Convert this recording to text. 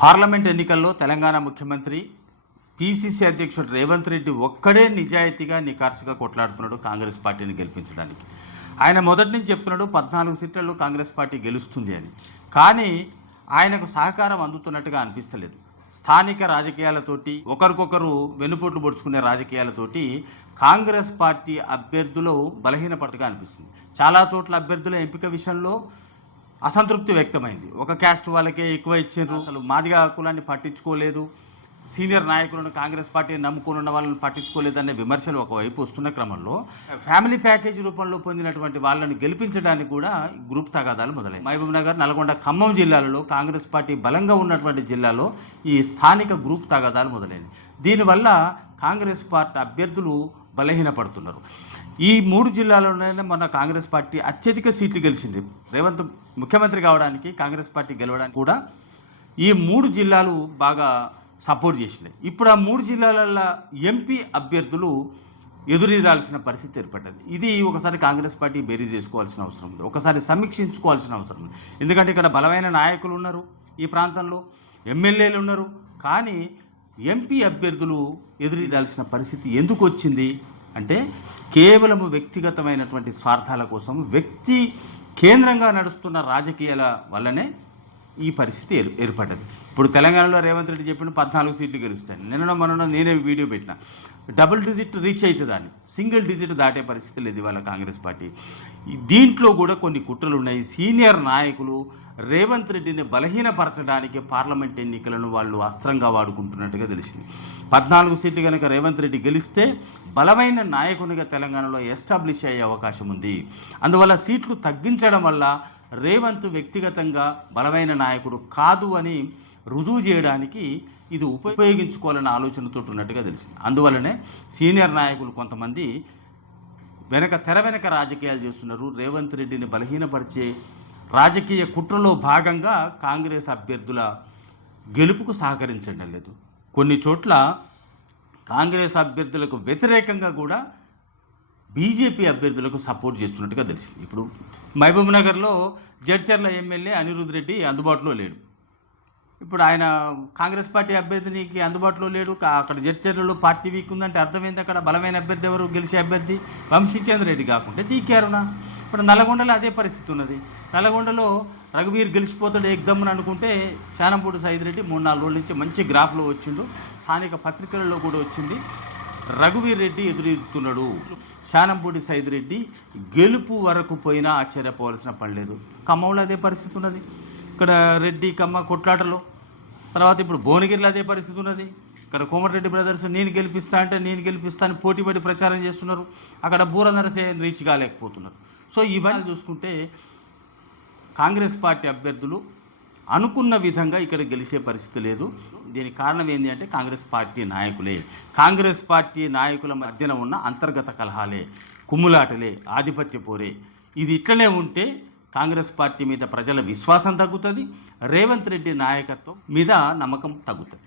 Parliament ఎన్నికల్లో తెలంగాణ ముఖ్యమంత్రి PCC అధ్యక్షుడు రేవంత్ రెడ్డి ఒక్కడే నిజాయితీగా నికార్సుగా కొట్లాడుతున్నాడు కాంగ్రెస్ పార్టీని గెలిపించడానికి. ఆయన మొదటి నుంచి చెప్తున్నాడు పద్నాలుగు సీట్లలో కాంగ్రెస్ పార్టీ గెలుస్తుంది అని. కానీ ఆయనకు సహకారం అందుతున్నట్టుగా అనిపిస్తలేదు. స్థానిక రాజకీయాలతోటి ఒకరికొకరు వెనుపోట్లు పొడుచుకునే రాజకీయాలతోటి కాంగ్రెస్ పార్టీ అభ్యర్థులు బలహీనపడటగా అనిపిస్తుంది. చాలా చోట్ల అభ్యర్థుల ఎంపిక విషయంలో అసంతృప్తి వ్యక్తమైంది. ఒక క్యాస్ట్ వాళ్ళకే ఎక్కువ ఇచ్చారు అసలు మాదిగా కులాన్ని పట్టించుకోలేదు. సీనియర్ నాయకులను కాంగ్రెస్ పార్టీని నమ్ముకుని ఉన్న వాళ్ళని పట్టించుకోలేదనే విమర్శలు ఒకవైపు వస్తున్న క్రమంలో ఫ్యామిలీ ప్యాకేజీ రూపంలో పొందినటువంటి వాళ్ళని గెలిపించడానికి కూడా గ్రూప్ తగాదాలు మొదలైంది మహబూబ్ నగర్ నల్గొండ ఖమ్మం జిల్లాలలో కాంగ్రెస్ పార్టీ బలంగా ఉన్నటువంటి జిల్లాలో ఈ స్థానిక గ్రూప్ తగాదాలు మొదలైంది దీనివల్ల కాంగ్రెస్ పార్టీ అభ్యర్థులు బలహీనపడుతున్నారు. ఈ మూడు జిల్లాలోనే మొన్న కాంగ్రెస్ పార్టీ అత్యధిక సీట్లు గెలిచింది. రేవంత్ ముఖ్యమంత్రి కావడానికి కాంగ్రెస్ పార్టీ గెలవడానికి కూడా ఈ మూడు జిల్లాలు బాగా సపోర్ట్ చేసినాయి ఇప్పుడు ఆ మూడు జిల్లాలలో ఎంపీ అభ్యర్థులు ఎదురెదాల్సిన పరిస్థితి ఏర్పడ్డది. ఇది ఒకసారి కాంగ్రెస్ పార్టీ బేరీ చేసుకోవాల్సిన అవసరం ఉంది. ఒకసారి సమీక్షించుకోవాల్సిన అవసరం ఉంది. ఎందుకంటే ఇక్కడ బలమైన నాయకులు ఉన్నారు ఈ ప్రాంతంలో ఎమ్మెల్యేలు ఉన్నారు. కానీ ఎంపీ అభ్యర్థులు ఎదురీదాల్సిన పరిస్థితి ఎందుకు వచ్చింది? అంటే కేవలము వ్యక్తిగతమైనటువంటి స్వార్థాల కోసం వ్యక్తి కేంద్రంగా నడుస్తున్న రాజకీయాల వల్లనే ఈ పరిస్థితి ఏర్ ఏర్పడ్డది. ఇప్పుడు తెలంగాణలో రేవంత్ రెడ్డి చెప్పిన పద్నాలుగు సీట్లు గెలుస్తాయి నిన్న మొన్న నేనే వీడియో పెట్టిన. డబుల్ డిజిట్ రీచ్ అవుతుంది సింగిల్ డిజిట్ దాటే పరిస్థితి లేదు ఇవాళ కాంగ్రెస్ పార్టీ. దీంట్లో కూడా కొన్ని కుట్రలు ఉన్నాయి. సీనియర్ నాయకులు రేవంత్ రెడ్డిని బలహీనపరచడానికి పార్లమెంట్ ఎన్నికలను వాళ్ళు అస్త్రంగా వాడుకుంటున్నట్టుగా తెలిసింది. పద్నాలుగు సీట్లు కనుక రేవంత్ రెడ్డి గెలిస్తే బలమైన నాయకునిగా తెలంగాణలో ఎస్టాబ్లిష్ అయ్యే అవకాశం ఉంది. అందువల్ల సీట్లు తగ్గించడం వల్ల రేవంత్ వ్యక్తిగతంగా బలమైన నాయకుడు కాదు అని రుజువు చేయడానికి ఇది ఉపయోగించుకోవాలన్న ఆలోచనతో ఉన్నట్టుగా తెలిసింది. అందువల్లనే సీనియర్ నాయకులు కొంతమంది వెనక తెర వెనక రాజకీయాలు చేస్తున్నారు. రేవంత్ రెడ్డిని బలహీనపరిచే రాజకీయ కుట్రలో భాగంగా కాంగ్రెస్ అభ్యర్థుల గెలుపుకు సహకరించడం లేదు. కొన్ని చోట్ల కాంగ్రెస్ అభ్యర్థులకు వ్యతిరేకంగా కూడా బీజేపీ అభ్యర్థులకు సపోర్ట్ చేస్తున్నట్టుగా తెలిసింది. ఇప్పుడు మహబూబ్ నగర్లో జడ్చర్ల ఎమ్మెల్యే అనిరుద్ రెడ్డి అందుబాటులో లేడు. ఇప్పుడు ఆయన కాంగ్రెస్ పార్టీ అభ్యర్థినికి అందుబాటులో లేడు. అక్కడ జడ్చర్లలో పార్టీ వీక్ ఉందంటే అర్థమైంది. అక్కడ బలమైన అభ్యర్థి ఎవరు? గెలిచే అభ్యర్థి వంశీచంద్ర రెడ్డి కాకుండా డీకే అరుణ. ఇప్పుడు నల్గొండలో అదే పరిస్థితి ఉన్నది. నల్లగొండలో రఘువీర్ గెలిచిపోతాడు ఎగ్దమ్ముని అనుకుంటే శానంపూడి సైద్ రెడ్డి మూడు నాలుగు రోజుల నుంచి మంచి గ్రాఫ్లో వచ్చిండు. స్థానిక పత్రికలలో కూడా వచ్చింది. రఘువీర్ రెడ్డి ఎదురెత్తున్నాడు శానంపూడి సైద్ రెడ్డి గెలుపు వరకు పోయినా ఆశ్చర్యపోవాల్సిన పని లేదు. ఖమ్మంలో అదే పరిస్థితి ఉన్నది. ఇక్కడ రెడ్డి కమ్మ కొట్లాటలో. తర్వాత ఇప్పుడు భువనగిరిలో అదే పరిస్థితి ఉన్నది. ఇక్కడ కోమటిరెడ్డి బ్రదర్స్ నేను గెలిపిస్తా అంటే నేను గెలిపిస్తా అని పోటీ పడి ప్రచారం చేస్తున్నారు. అక్కడ బూర నరసేన్ రీచ్ కాలేకపోతున్నారు. సో ఇవన్నీ చూసుకుంటే కాంగ్రెస్ పార్టీ అభ్యర్థులు అనుకున్న విధంగా ఇక్కడ గెలిచే పరిస్థితి లేదు. దీనికి కారణం ఏంటి అంటే కాంగ్రెస్ పార్టీ నాయకులే. కాంగ్రెస్ పార్టీ నాయకుల మధ్యన ఉన్న అంతర్గత కలహాలే కుమ్ములాటలే ఆధిపత్య పోరే. ఇది ఇట్లనే ఉంటే కాంగ్రెస్ పార్టీ మీద ప్రజల విశ్వాసం తగ్గుతుంది రేవంత్ రెడ్డి నాయకత్వం మీద నమ్మకం తగ్గుతుంది.